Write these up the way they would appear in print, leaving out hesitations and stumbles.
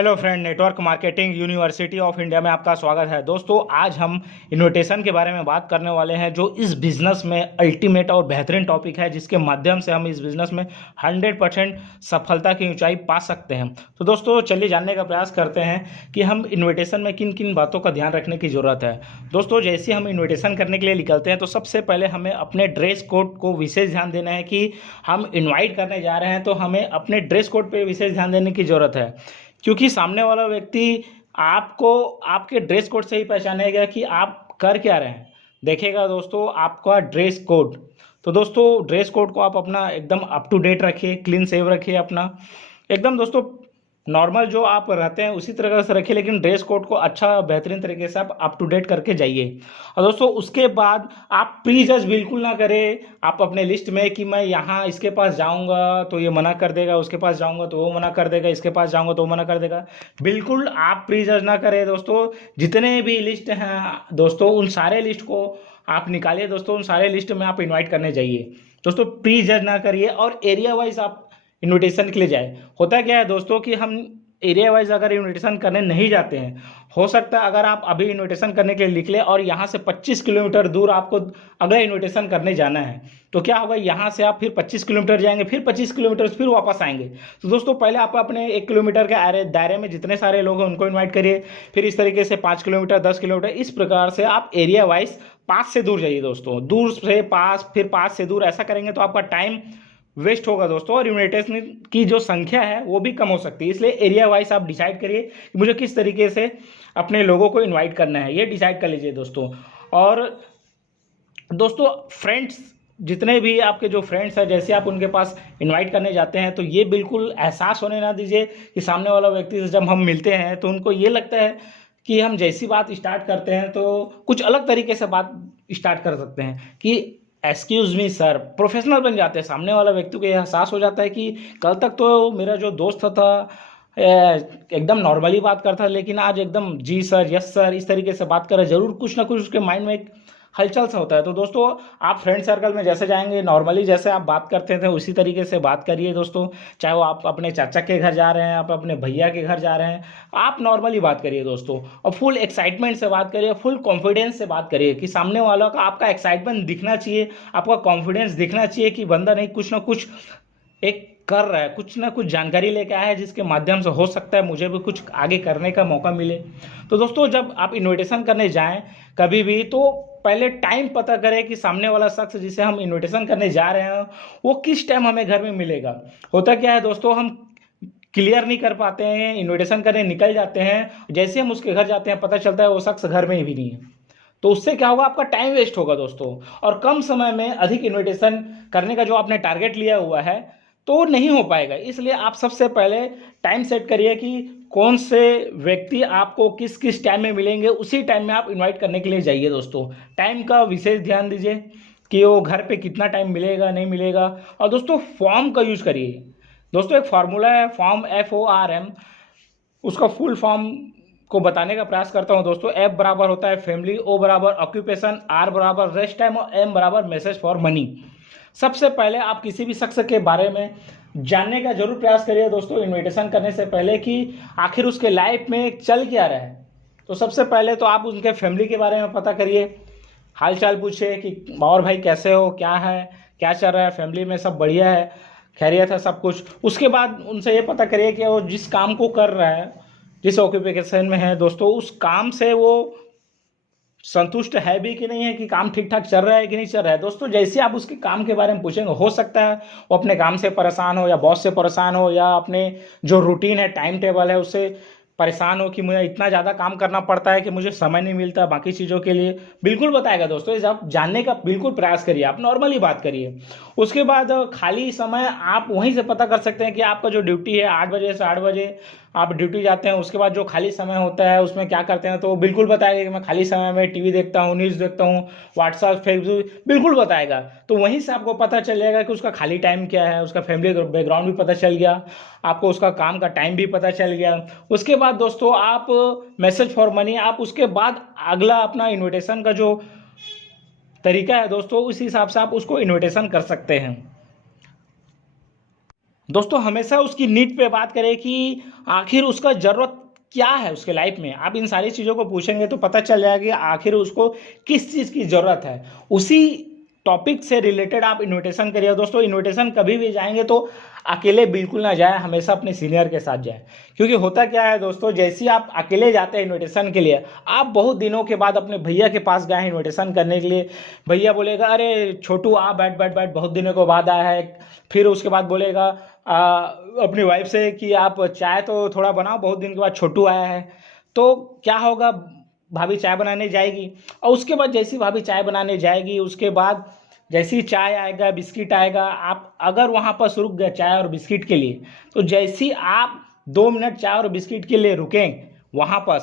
Hello friend, network marketing university of India में आपका स्वागत है। दोस्तों, आज हम इन्विटेशन के बारे में बात करने वाले हैं, जो इस बिज़नेस में अल्टीमेट और बेहतरीन टॉपिक है, जिसके माध्यम से हम इस बिज़नेस में 100% सफलता की ऊंचाई पा सकते हैं। तो दोस्तों, चलिए जानने का प्रयास करते हैं कि हम इन्विटेशन में किन किन बातों का ध्यान रखने की ज़रूरत है। दोस्तों, जैसे हम इन्विटेशन करने के लिए निकलते हैं तो सबसे पहले हमें अपने ड्रेस कोड को विशेष ध्यान देना है कि हम इन्वाइट करने जा रहे हैं, तो हमें अपने ड्रेस कोड पर विशेष ध्यान देने की ज़रूरत है, क्योंकि सामने वाला व्यक्ति आपको आपके ड्रेस कोड से ही पहचानेगा कि आप कर क्या रहे हैं। देखेगा दोस्तों आपका ड्रेस कोड। तो दोस्तों, ड्रेस कोड को आप अपना एकदम अप टू डेट रखिए, क्लीन सेव रखिए अपना एकदम। दोस्तों, नॉर्मल जो आप रहते हैं उसी तरह से रखिए, लेकिन ड्रेस कोड को अच्छा बेहतरीन तरीके से आप अप टू डेट करके जाइए। और दोस्तों, उसके बाद आप प्री जज बिल्कुल ना करें आप अपने लिस्ट में कि मैं यहाँ इसके पास जाऊँगा तो ये मना कर देगा, उसके पास जाऊँगा तो वो मना कर देगा, इसके पास जाऊँगा तो वो मना कर देगा। बिल्कुल आप प्री जज ना करें दोस्तों। जितने भी लिस्ट हैं दोस्तों, उन सारे लिस्ट को आप निकालिए दोस्तों, उन सारे लिस्ट में आप इन्वाइट करने जाइए दोस्तों। प्री जज ना करिए और एरिया वाइज आप इन्विटेशन के लिए जाए। होता क्या है दोस्तों कि हम एरिया वाइज अगर इन्विटेशन करने नहीं जाते हैं, हो सकता है अगर आप अभी इन्विटेशन करने के लिए निकले और यहाँ से 25 किलोमीटर दूर आपको अगला इन्विटेशन करने जाना है, तो क्या होगा, यहाँ से आप फिर 25 किलोमीटर जाएंगे, फिर 25 किलोमीटर फिर वापस आएंगे। तो दोस्तों, पहले आप अपने 1 किलोमीटर के दायरे में जितने सारे लोग हैं उनको इन्वाइट करिए, फिर इस तरीके से 5 किलोमीटर, 10 किलोमीटर, इस प्रकार से आप एरिया वाइज पास से दूर जाइए दोस्तों। दूर से पास, फिर पास से दूर, ऐसा करेंगे तो आपका टाइम वेस्ट होगा दोस्तों, और इन्विटेशन की जो संख्या है वो भी कम हो सकती है। इसलिए एरिया वाइज आप डिसाइड करिए कि मुझे किस तरीके से अपने लोगों को इनवाइट करना है, ये डिसाइड कर लीजिए दोस्तों। और दोस्तों, फ्रेंड्स, जितने भी आपके जो फ्रेंड्स हैं, जैसे आप उनके पास इनवाइट करने जाते हैं तो ये बिल्कुल एहसास होने ना दीजिए कि सामने वाला व्यक्ति से जब हम मिलते हैं तो उनको ये लगता है कि हम जैसी बात स्टार्ट करते हैं तो कुछ अलग तरीके से बात स्टार्ट कर सकते हैं कि एक्सक्यूज़ मी सर, प्रोफेशनल बन जाते हैं। सामने वाला व्यक्ति को यह एहसास हो जाता है कि कल तक तो मेरा जो दोस्त था एकदम नॉर्मली बात करता, लेकिन आज एकदम जी सर, यस सर, इस तरीके से बात कर रहा है। ज़रूर कुछ ना कुछ उसके माइंड में एक हलचल सा होता है। तो दोस्तों, आप फ्रेंड सर्कल में जैसे जाएंगे, नॉर्मली जैसे आप बात करते थे उसी तरीके से बात करिए दोस्तों। चाहे वो आप अपने चाचा के घर जा रहे हैं, आप अपने भैया के घर जा रहे हैं, आप नॉर्मली बात करिए दोस्तों, और फुल एक्साइटमेंट से बात करिए, फुल कॉन्फिडेंस से बात करिए कि सामने वाला का आपका एक्साइटमेंट दिखना चाहिए, आपका कॉन्फिडेंस दिखना चाहिए कि बंदा नहीं कुछ ना कुछ एक कर रहा है, कुछ ना कुछ जानकारी लेके आया है, जिसके माध्यम से हो सकता है मुझे भी कुछ आगे करने का मौका मिले। तो दोस्तों, जब आप इन्विटेशन करने जाएं कभी भी, तो पहले टाइम पता करें कि सामने वाला शख्स जिसे हम इन्विटेशन करने जा रहे हैं वो किस टाइम हमें घर में मिलेगा। होता क्या है दोस्तों, हम क्लियर नहीं कर पाते हैं, इन्विटेशन करने निकल जाते हैं, जैसे हम उसके घर जाते हैं पता चलता है वो शख्स घर में भी नहीं है। तो उससे क्या होगा, आपका टाइम वेस्ट होगा दोस्तों, और कम समय में अधिक इन्विटेशन करने का जो आपने टारगेट लिया हुआ है तो नहीं हो पाएगा। इसलिए आप सबसे पहले टाइम सेट करिए कि कौन से व्यक्ति आपको किस किस टाइम में मिलेंगे, उसी टाइम में आप इनवाइट करने के लिए जाइए दोस्तों। टाइम का विशेष ध्यान दीजिए कि वो घर पे कितना टाइम मिलेगा, नहीं मिलेगा। और दोस्तों, फॉर्म का यूज़ करिए दोस्तों। एक फार्मूला है फॉर्म, FORM, उसका फुल फॉर्म को बताने का प्रयास करता हूं दोस्तों। F बराबर होता है फैमिली, O बराबर ऑक्यूपेशन, R बराबर रेस्ट टाइम और M बराबर मैसेज फॉर मनी। सबसे पहले आप किसी भी शख्स के बारे में जानने का जरूर प्रयास करिए दोस्तों, इन्विटेशन करने से पहले, कि आखिर उसके लाइफ में चल क्या रहा है। तो सबसे पहले तो आप उनके फैमिली के बारे में पता करिए, हाल चाल पूछिए कि और भाई कैसे हो, क्या है, क्या चल रहा है, फैमिली में सब बढ़िया है, खैरियत है सब कुछ। उसके बाद उनसे ये पता करिए कि वो जिस काम को कर रहा है, जिस ऑक्यूपेशन में है दोस्तों, उस काम से वो संतुष्ट है भी कि नहीं है, कि काम ठीक ठाक चल रहा है कि नहीं चल रहा है। दोस्तों, जैसे आप उसके काम के बारे में पूछेंगे, हो सकता है वो अपने काम से परेशान हो, या बॉस से परेशान हो, या अपने जो रूटीन है, टाइम टेबल है, उससे परेशान हो कि मुझे इतना ज़्यादा काम करना पड़ता है कि मुझे समय नहीं मिलता बाकी चीज़ों के लिए। बिल्कुल बताएगा दोस्तों, इस आप जानने का बिल्कुल प्रयास करिए, आप नॉर्मली बात करिए। उसके बाद खाली समय आप वहीं से पता कर सकते हैं कि आपका जो ड्यूटी है 8 बजे से 8 बजे आप ड्यूटी जाते हैं, उसके बाद जो खाली समय होता है उसमें क्या करते हैं, तो वो बिल्कुल बताएगा कि मैं खाली समय में टीवी देखता हूँ, न्यूज़ देखता हूँ, व्हाट्सएप, फेसबुक, बिल्कुल बताएगा। तो वहीं से आपको पता चल जाएगा कि उसका खाली टाइम क्या है, उसका फैमिली बैकग्राउंड भी पता चल गया, आपको उसका काम का टाइम भी पता चल गया। उसके बाद दोस्तों, आप मैसेज फॉर मनी, आप उसके बाद अगला अपना इन्विटेशन का जो तरीका है दोस्तों, उस हिसाब से आप उसको इन्विटेशन कर सकते हैं। दोस्तों हमेशा उसकी नीड पे बात करें कि आखिर उसका ज़रूरत क्या है उसके लाइफ में। आप इन सारी चीज़ों को पूछेंगे तो पता चल जाएगा कि आखिर उसको किस चीज़ की ज़रूरत है। उसी टॉपिक से रिलेटेड आप इन्विटेशन करिए। दोस्तों इन्विटेशन कभी भी जाएंगे तो अकेले बिल्कुल ना जाएं, हमेशा अपने सीनियर के साथ जाएं। क्योंकि होता क्या है दोस्तों, जैसे ही आप अकेले जाते हैं इन्विटेशन के लिए, आप बहुत दिनों के बाद अपने भैया के पास गए हैं इन्विटेशन करने के लिए, भैया बोलेगा अरे छोटू आ बैठ बैठ बैठ, बहुत दिनों के बाद आया है। फिर उसके बाद बोलेगा अपनी वाइफ से कि आप चाय तो थोड़ा बनाओ, बहुत दिन के बाद छोटू आया है। तो क्या होगा, भाभी चाय बनाने जाएगी और उसके बाद जैसी भाभी चाय बनाने जाएगी, उसके बाद जैसी चाय आएगा बिस्किट आएगा, आप अगर वहाँ पर रुक गए चाय और बिस्किट के लिए, तो जैसी आप 2 मिनट चाय और बिस्किट के लिए रुकें वहाँ पर,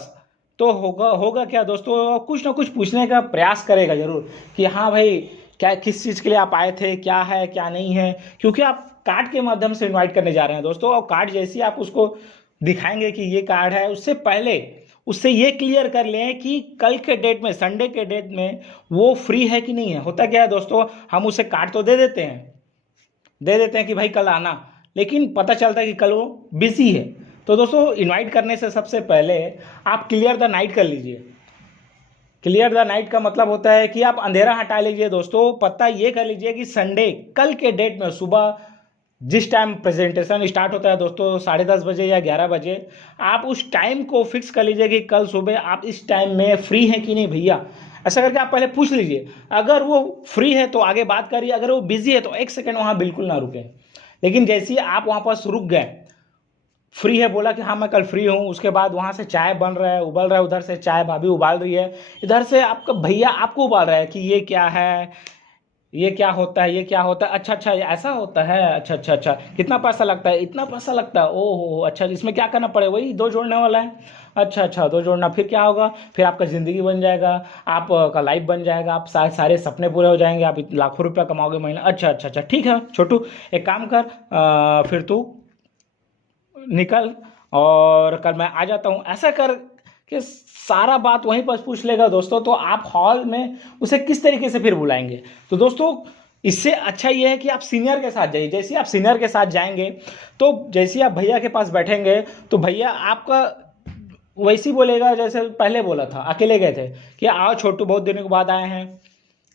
तो होगा होगा क्या दोस्तों, कुछ ना कुछ पूछने का प्रयास करेगा ज़रूर कि हाँ भाई क्या किस चीज़ के लिए आप आए थे, क्या है क्या नहीं है। क्योंकि आप कार्ड के माध्यम से इनवाइट करने जा रहे हैं दोस्तों, और कार्ड जैसे ही आप उसको दिखाएंगे कि ये कार्ड है, उससे पहले उससे ये क्लियर कर लें कि कल के डेट में, संडे के डेट में वो फ्री है कि नहीं है। होता क्या है दोस्तों, हम उसे कार्ड तो दे देते हैं कि भाई कल आना, लेकिन पता चलता है कि कल वो बिजी है। तो दोस्तों इनवाइट करने से सबसे पहले आप क्लियर द नाइट कर लीजिए। क्लियर द नाइट का मतलब होता है कि आप अंधेरा हटा लीजिए दोस्तों। पता ये कर लीजिए कि संडे कल के डेट में सुबह जिस टाइम प्रेजेंटेशन स्टार्ट होता है दोस्तों 10:30 बजे या 11 बजे, आप उस टाइम को फिक्स कर लीजिए कि कल सुबह आप इस टाइम में फ्री हैं कि नहीं भैया। ऐसा करके आप पहले पूछ लीजिए, अगर वो फ्री है तो आगे बात करिए, अगर वो बिजी है तो 1 सेकंड वहाँ बिल्कुल ना रुकें। लेकिन जैसे ही आप वहाँ पर रुक गए, फ्री है बोला कि हाँ मैं कल फ्री हूँ, उसके बाद वहाँ से चाय बन रहा है, उबल रहा है, उधर से चाय भाभी उबाल रही है, इधर से आपका भैया आपको उबाल रहा है कि ये क्या है, ये क्या होता है, ये क्या होता है, अच्छा अच्छा ये ऐसा होता है, अच्छा अच्छा अच्छा कितना पैसा लगता है, इतना पैसा लगता है, ओहो अच्छा इसमें क्या करना पड़ेगा, वही 2 जोड़ने वाला है, अच्छा अच्छा 2 जोड़ना, फिर क्या होगा, फिर आपका ज़िंदगी बन जाएगा, आपका लाइफ बन जाएगा, आप सारे सपने पूरे हो जाएंगे, आप लाखों रुपया कमाओगे महीना। अच्छा अच्छा अच्छा ठीक है छोटू, एक काम कर, फिर तू निकल और कल मैं आ जाता हूँ। ऐसा कर कि सारा बात वहीं पर पूछ लेगा दोस्तों, तो आप हॉल में उसे किस तरीके से फिर बुलाएंगे। तो दोस्तों इससे अच्छा ये है कि आप सीनियर के साथ जाइए। जैसे आप सीनियर के साथ जाएंगे तो जैसे आप भैया के पास बैठेंगे तो भैया आपका वैसे ही बोलेगा जैसे पहले बोला था, अकेले गए थे कि आओ छोटू बहुत दिनों के बाद आए हैं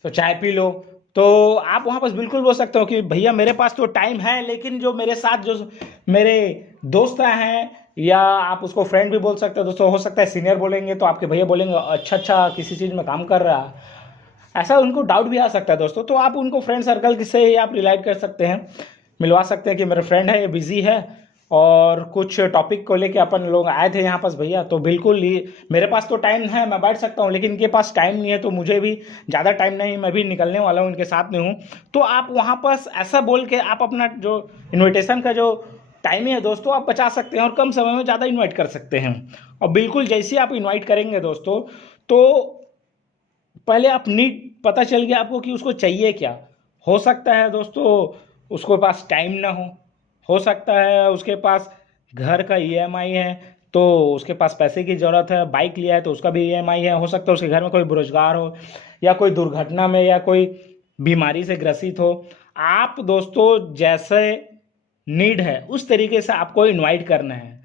तो चाय पी लो। तो आप वहाँ पर बिल्कुल बोल सकते हो कि भैया मेरे पास तो टाइम है, लेकिन जो मेरे साथ जो मेरे दोस्त हैं, या आप उसको फ्रेंड भी बोल सकते हो दोस्तों, हो सकता है सीनियर बोलेंगे तो आपके भैया बोलेंगे अच्छा अच्छा किसी चीज़ में काम कर रहा है, ऐसा उनको डाउट भी आ सकता है दोस्तों। तो आप उनको फ्रेंड सर्कल से ही आप रिलेट कर सकते हैं, मिलवा सकते हैं कि मेरा फ्रेंड है, ये बिजी है और कुछ टॉपिक को लेके अपन लोग आए थे यहाँ पास भैया, तो बिल्कुल ही मेरे पास तो टाइम है, मैं बैठ सकता हूँ, लेकिन इनके पास टाइम नहीं है, तो मुझे भी ज़्यादा टाइम नहीं, मैं भी निकलने वाला हूँ, इनके साथ में हूँ। तो आप वहाँ पास ऐसा बोल के आप अपना जो इन्विटेशन का जो टाइम है दोस्तों आप बचा सकते हैं और कम समय में ज़्यादा इन्वाइट कर सकते हैं। और बिल्कुल जैसे आप इन्वाइट करेंगे दोस्तों, तो पहले आप नीड पता चल गया आपको कि उसको चाहिए क्या। हो सकता है दोस्तों उसके पास टाइम ना हो सकता है उसके पास घर का ईएमआई है तो उसके पास पैसे की ज़रूरत है, बाइक लिया है तो उसका भी ईएमआई है, हो सकता है उसके घर में कोई बेरोजगार हो या कोई दुर्घटना में या कोई बीमारी से ग्रसित हो। आप दोस्तों जैसे नीड है उस तरीके से आपको इनवाइट करना है।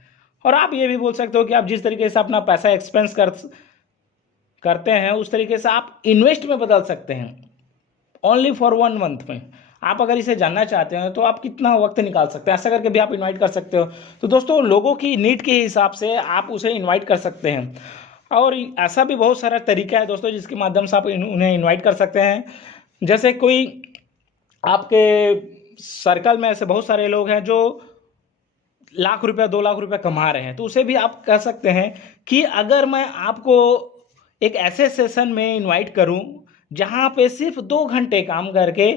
और आप ये भी बोल सकते हो कि आप जिस तरीके से अपना पैसा एक्सपेंस करते हैं उस तरीके से आप इन्वेस्ट में बदल सकते हैं। ओनली फॉर 1 मंथ में आप अगर इसे जानना चाहते हैं तो आप कितना वक्त निकाल सकते हैं, ऐसा करके भी आप इनवाइट कर सकते हो। तो दोस्तों लोगों की नीड के हिसाब से आप उसे इनवाइट कर सकते हैं। और ऐसा भी बहुत सारा तरीका है दोस्तों जिसके माध्यम से आप उन्हें इनवाइट कर सकते हैं। जैसे कोई आपके सर्कल में ऐसे बहुत सारे लोग हैं जो लाख रुपया 2 लाख रुपया कमा रहे हैं, तो उसे भी आप कह सकते हैं कि अगर मैं आपको एक ऐसे सेशन में इनवाइट करूं जहां पे सिर्फ 2 घंटे काम करके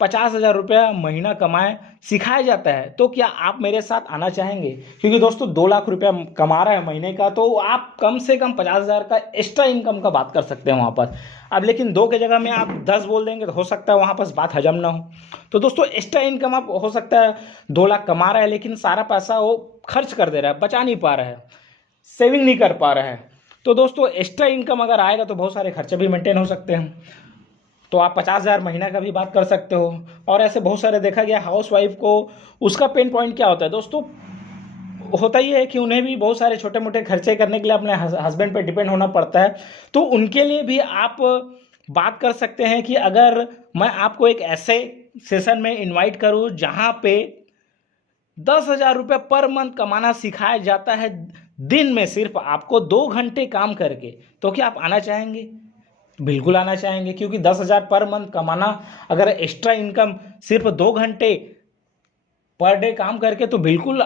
50,000 रुपया महीना कमाए सिखाया जाता है, तो क्या आप मेरे साथ आना चाहेंगे। क्योंकि दोस्तों 2 लाख रुपया कमा रहा है महीने का, तो आप कम से कम 50,000 का एक्स्ट्रा इनकम का बात कर सकते हैं वहाँ पर। अब लेकिन 2 के जगह में आप 10 बोल देंगे तो हो सकता है वहाँ पर बात हजम ना हो। तो दोस्तों एक्स्ट्रा इनकम आप हो सकता है 2 लाख कमा रहा है लेकिन सारा पैसा वो खर्च कर दे रहा है, बचा नहीं पा रहा है, सेविंग नहीं कर पा रहा है। तो दोस्तों एक्स्ट्रा इनकम अगर आएगा तो बहुत सारे खर्चे भी मेंटेन हो सकते हैं। तो आप 50,000 महीना का भी बात कर सकते हो। और ऐसे बहुत सारे देखा गया हाउस वाइफ को उसका पेन पॉइंट क्या होता है दोस्तों, होता ही है कि उन्हें भी बहुत सारे छोटे मोटे खर्चे करने के लिए अपने हस्बैंड पे डिपेंड होना पड़ता है। तो उनके लिए भी आप बात कर सकते हैं कि अगर मैं आपको एक ऐसे सेशन में इनवाइट करूं जहां पे 10,000 रुपये पर मंथ कमाना सिखाया जाता है, दिन में सिर्फ आपको 2 घंटे काम करके, तो क्या आप आना चाहेंगे? बिल्कुल आना चाहेंगे, क्योंकि 10,000 पर मंथ कमाना, अगर एक्स्ट्रा इनकम सिर्फ 2 घंटे पर डे काम करके, तो बिल्कुल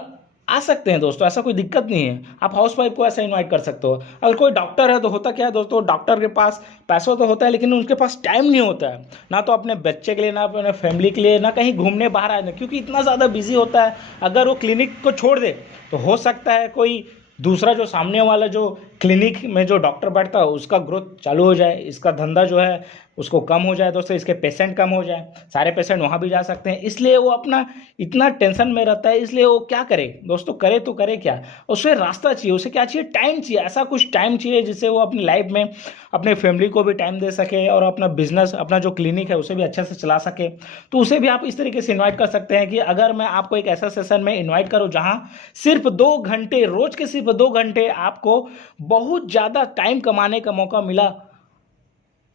आ सकते हैं दोस्तों, ऐसा कोई दिक्कत नहीं है। आप हाउस वाइफ को ऐसा इनवाइट कर सकते हो। अगर कोई डॉक्टर है तो होता क्या है दोस्तों, डॉक्टर के पास पैसा तो होता है लेकिन उनके पास टाइम नहीं होता है, ना तो अपने बच्चे के लिए, ना अपने फैमिली के लिए, ना कहीं घूमने बाहर आने, क्योंकि इतना ज़्यादा बिजी होता है। अगर वो क्लिनिक को छोड़ दे तो हो सकता है कोई दूसरा जो सामने वाला जो क्लिनिक में जो डॉक्टर बैठता है उसका ग्रोथ चालू हो जाए, इसका धंधा जो है उसको कम हो जाए दोस्तों, इसके पेशेंट कम हो जाए, सारे पेशेंट वहाँ भी जा सकते हैं। इसलिए वो अपना इतना टेंशन में रहता है, इसलिए वो क्या करे दोस्तों, करे तो करे क्या, उसे रास्ता चाहिए, उसे क्या चाहिए, टाइम चाहिए, ऐसा कुछ टाइम चाहिए जिससे वो अपनी लाइफ में अपने फैमिली को भी टाइम दे सके और अपना बिजनेस, अपना जो क्लिनिक है उसे भी अच्छे से चला सके। तो उसे भी आप इस तरीके से इन्वाइट कर सकते हैं कि अगर मैं आपको एक ऐसा सेशन में इन्वाइट करूँ जहाँ सिर्फ 2 घंटे, रोज के सिर्फ 2 घंटे आपको बहुत ज़्यादा टाइम कमाने का मौका मिला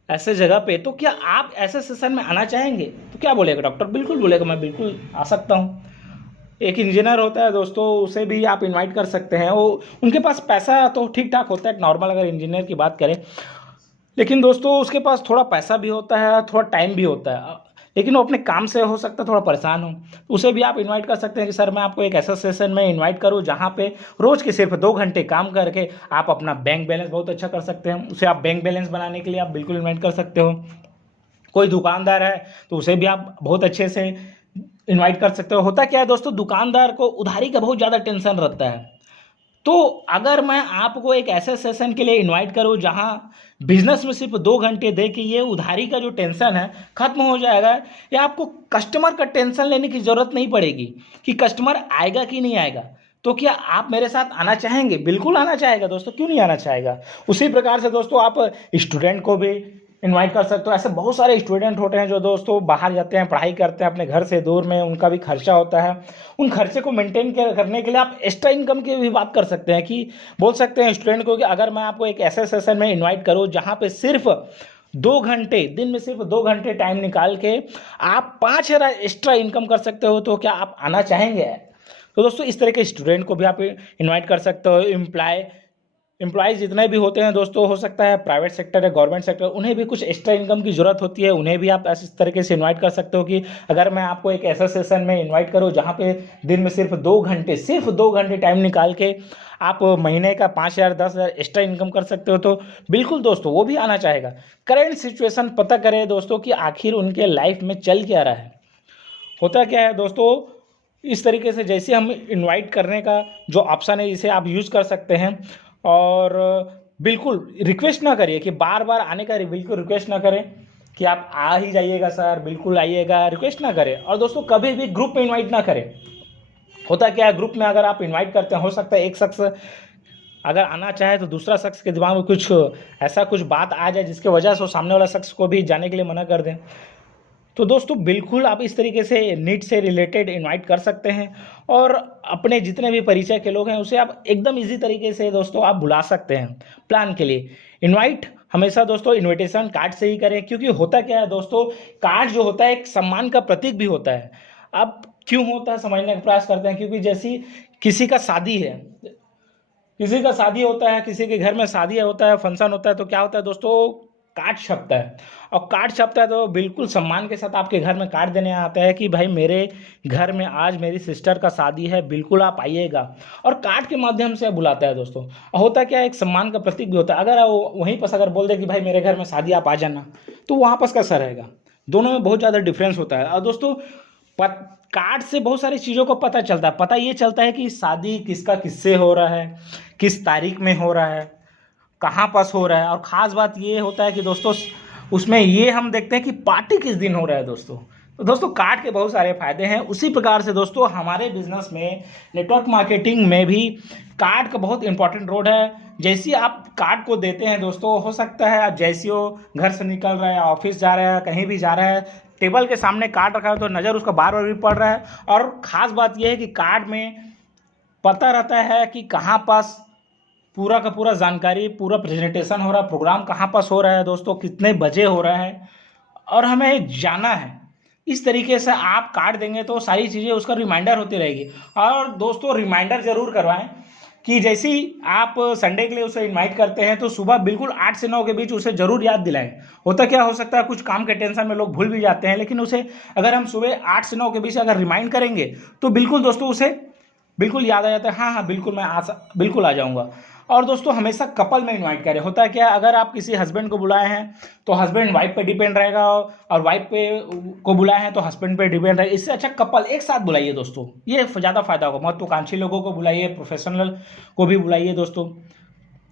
ऐसे जगह पे, तो क्या आप ऐसे सेशन में आना चाहेंगे? तो क्या बोलेगा डॉक्टर? बिल्कुल बोलेगा, मैं बिल्कुल आ सकता हूँ। एक इंजीनियर होता है दोस्तों, उसे भी आप इनवाइट कर सकते हैं। वो उनके पास पैसा तो ठीक ठाक होता है नॉर्मल, अगर इंजीनियर की बात करें, लेकिन दोस्तों उसके पास थोड़ा पैसा भी होता है, थोड़ा टाइम भी होता है, लेकिन वो अपने काम से हो सकता है थोड़ा परेशान हो, तो उसे भी आप इनवाइट कर सकते हैं कि सर मैं आपको एक ऐसा सेशन में इनवाइट करूं जहां पे रोज़ के सिर्फ 2 घंटे काम करके आप अपना बैंक बैलेंस बहुत अच्छा कर सकते हैं। उसे आप बैंक बैलेंस बनाने के लिए आप बिल्कुल इन्वाइट कर सकते हो। कोई दुकानदार है तो उसे भी आप बहुत अच्छे से इनवाइट कर सकते हो। होता क्या है दोस्तों, दुकानदार को उधारी का बहुत ज़्यादा टेंशन रहता है। तो अगर मैं आपको एक ऐसे सेशन के लिए इनवाइट करूं जहां बिजनेस में सिर्फ 2 घंटे दे के ये उधारी का जो टेंशन है खत्म हो जाएगा, या आपको कस्टमर का टेंशन लेने की ज़रूरत नहीं पड़ेगी कि कस्टमर आएगा कि नहीं आएगा, तो क्या आप मेरे साथ आना चाहेंगे? बिल्कुल आना चाहेगा दोस्तों, क्यों नहीं आना चाहेगा। उसी प्रकार से दोस्तों आप स्टूडेंट को भी इनवाइट कर सकते हो। ऐसे बहुत सारे स्टूडेंट होते हैं जो दोस्तों बाहर जाते हैं, पढ़ाई करते हैं अपने घर से दूर में, उनका भी खर्चा होता है। उन खर्चे को मेंटेन करने के लिए आप एक्स्ट्रा इनकम की भी बात कर सकते हैं कि बोल सकते हैं स्टूडेंट को कि अगर मैं आपको एक ऐसे सेशन में इन्वाइट करूँ जहाँ पे सिर्फ 2 घंटे, दिन में सिर्फ 2 घंटे टाइम निकाल के आप 5,000 एक्स्ट्रा इनकम कर सकते हो, तो क्या आप आना चाहेंगे? तो दोस्तों इस तरह के स्टूडेंट को भी आप इनवाइट कर सकते हो। एम्प्लॉयज़ जितने भी होते हैं दोस्तों, हो सकता है प्राइवेट सेक्टर है, गवर्नमेंट सेक्टर, उन्हें भी कुछ एक्स्ट्रा इनकम की ज़रूरत होती है, उन्हें भी आप इस तरीके से इनवाइट कर सकते हो कि अगर मैं आपको एक ऐसा सेशन में इनवाइट करूं जहां पे दिन में सिर्फ 2 घंटे टाइम निकाल के आप महीने का 5,000 10,000 एक्स्ट्रा इनकम कर सकते हो, तो बिल्कुल दोस्तों वो भी आना चाहेगा। करेंट सिचुएशन पता करें दोस्तों कि आखिर उनके लाइफ में चल क्या रहा है, होता क्या है दोस्तों। इस तरीके से जैसे हम इनवाइट करने का जो ऑप्शन है इसे आप यूज़ कर सकते हैं, और बिल्कुल रिक्वेस्ट ना करिए कि बार बार आने का, बिल्कुल रिक्वेस्ट ना करें कि आप आ ही जाइएगा सर, बिल्कुल आइएगा, रिक्वेस्ट ना करें। और दोस्तों कभी भी ग्रुप में इनवाइट ना करें। होता क्या है, ग्रुप में अगर आप इनवाइट करते हैं, हो सकता है एक शख्स अगर आना चाहे तो दूसरा शख्स के दिमाग में कुछ ऐसा कुछ बात आ जाए जिसके वजह से वो सामने वाला शख्स को भी जाने के लिए मना कर दें। तो दोस्तों बिल्कुल आप इस तरीके से नीट से रिलेटेड इनवाइट कर सकते हैं, और अपने जितने भी परिचय के लोग हैं उसे आप एकदम इजी तरीके से दोस्तों आप बुला सकते हैं प्लान के लिए। इनवाइट हमेशा दोस्तों इनविटेशन कार्ड से ही करें, क्योंकि होता क्या है दोस्तों, कार्ड जो होता है एक सम्मान का प्रतीक भी होता है। अब क्यों होता है समझने का प्रयास करते हैं, क्योंकि जैसी किसी का शादी है, किसी का शादी होता है, किसी के घर में शादी होता है, फंक्शन होता है, तो क्या होता है दोस्तों, कार्ड छपता है। और कार्ड छपता है तो बिल्कुल सम्मान के साथ आपके घर में कार्ड देने आता है कि भाई मेरे घर में आज मेरी सिस्टर का शादी है, बिल्कुल आप आइएगा, और कार्ड के माध्यम से बुलाता है दोस्तों। और होता क्या है, एक सम्मान का प्रतीक भी होता है। अगर वो वहीं पर अगर बोल दे कि भाई मेरे घर में शादी आप आ जाना, तो वहाँ पर कैसा रहेगा, दोनों में बहुत ज़्यादा डिफरेंस होता है। और दोस्तों कार्ड से बहुत सारी चीज़ों को पता चलता है। पता ये चलता है कि शादी किसका किससे हो रहा है, किस तारीख में हो रहा है, कहाँ पास हो रहा है, और ख़ास बात ये होता है कि दोस्तों उसमें ये हम देखते हैं कि पार्टी किस दिन हो रहा है दोस्तों। तो दोस्तों कार्ड के बहुत सारे फायदे हैं। उसी प्रकार से दोस्तों हमारे बिजनेस में नेटवर्क मार्केटिंग में भी कार्ड का बहुत इंपॉर्टेंट रोल है। जैसे ही आप कार्ड को देते हैं दोस्तों, हो सकता है आप जैसे हो घर से निकल रहे हैं, ऑफिस जा रहे हैं, कहीं भी जा रहे हैं, टेबल के सामने कार्ड रखा है तो नज़र उसका बार बार भी पड़ रहा है। और ख़ास बात यह है कि कार्ड में पता रहता है कि कहाँ पास पूरा का पूरा जानकारी, पूरा प्रेजेंटेशन हो रहा है, प्रोग्राम कहाँ पास हो रहा है दोस्तों, कितने बजे हो रहा है, और हमें जाना है। इस तरीके से आप कार्ड देंगे तो सारी चीज़ें उसका रिमाइंडर होती रहेगी। और दोस्तों रिमाइंडर ज़रूर करवाएं कि जैसे ही आप संडे के लिए उसे इनवाइट करते हैं तो सुबह बिल्कुल 8 से 9 के बीच उसे ज़रूर याद दिलाएं। होता क्या हो सकता है, कुछ काम के टेंशन में लोग भूल भी जाते हैं, लेकिन उसे अगर हम सुबह 8 से 9 के बीच अगर रिमाइंड करेंगे तो बिल्कुल दोस्तों उसे बिल्कुल याद आ जाता है, हाँ हाँ बिल्कुल मैं बिल्कुल आ जाऊँगा। और दोस्तों हमेशा कपल में इनवाइट करें। होता है क्या, अगर आप किसी हस्बैंड को बुलाए हैं तो हस्बैंड वाइफ पे डिपेंड रहेगा, और वाइफ पे को बुलाए हैं तो हस्बैंड पे डिपेंड रहेगा। इससे अच्छा कपल एक साथ बुलाइए दोस्तों, ये ज़्यादा फायदा होगा। महत्वाकांक्षी लोगों को बुलाइए, प्रोफेशनल को भी बुलाइए दोस्तों।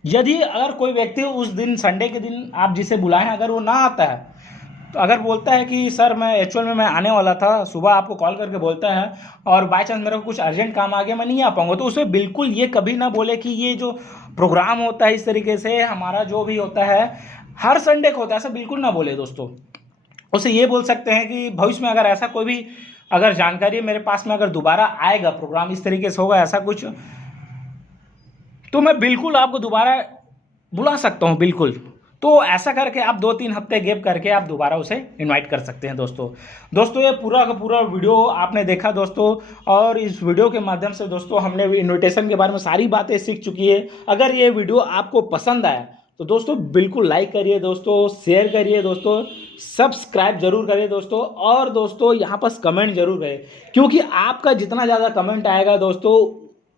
यदि अगर कोई व्यक्ति उस दिन संडे के दिन आप जिसे बुलाए हैं अगर वो ना आता है, तो अगर बोलता है कि सर मैं एक्चुअल में मैं आने वाला था, सुबह आपको कॉल करके बोलता है और बाय चांस मेरे को कुछ अर्जेंट काम आ गया, मैं नहीं आ पाऊंगा, तो उसे बिल्कुल ये कभी ना बोले कि ये जो प्रोग्राम होता है इस तरीके से हमारा जो भी होता है हर संडे को होता है, ऐसा बिल्कुल ना बोले दोस्तों। उसे ये बोल सकते हैं कि भविष्य में अगर ऐसा कोई भी अगर जानकारी मेरे पास में अगर दोबारा आएगा, प्रोग्राम इस तरीके से होगा ऐसा कुछ, तो मैं बिल्कुल आपको दोबारा बुला सकता हूँ बिल्कुल। तो ऐसा करके आप 2-3 हफ्ते गैप करके आप दोबारा उसे इनवाइट कर सकते हैं दोस्तों। ये पूरा का पूरा वीडियो आपने देखा दोस्तों, और इस वीडियो के माध्यम से दोस्तों हमने इनविटेशन के बारे में सारी बातें सीख चुकी है। अगर ये वीडियो आपको पसंद आया तो दोस्तों बिल्कुल लाइक करिए दोस्तों, शेयर करिए दोस्तों, सब्सक्राइब जरूर करिए दोस्तों, और दोस्तों यहाँ पर कमेंट जरूर करें, क्योंकि आपका जितना ज़्यादा कमेंट आएगा दोस्तों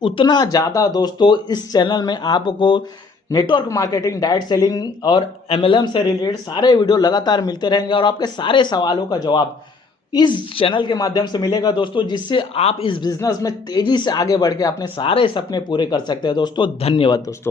उतना ज़्यादा दोस्तों इस चैनल में आपको नेटवर्क मार्केटिंग, डायरेक्ट सेलिंग और MLM से रिलेटेड सारे वीडियो लगातार मिलते रहेंगे, और आपके सारे सवालों का जवाब इस चैनल के माध्यम से मिलेगा दोस्तों, जिससे आप इस बिजनेस में तेज़ी से आगे बढ़ के अपने सारे सपने पूरे कर सकते हैं दोस्तों। धन्यवाद दोस्तों।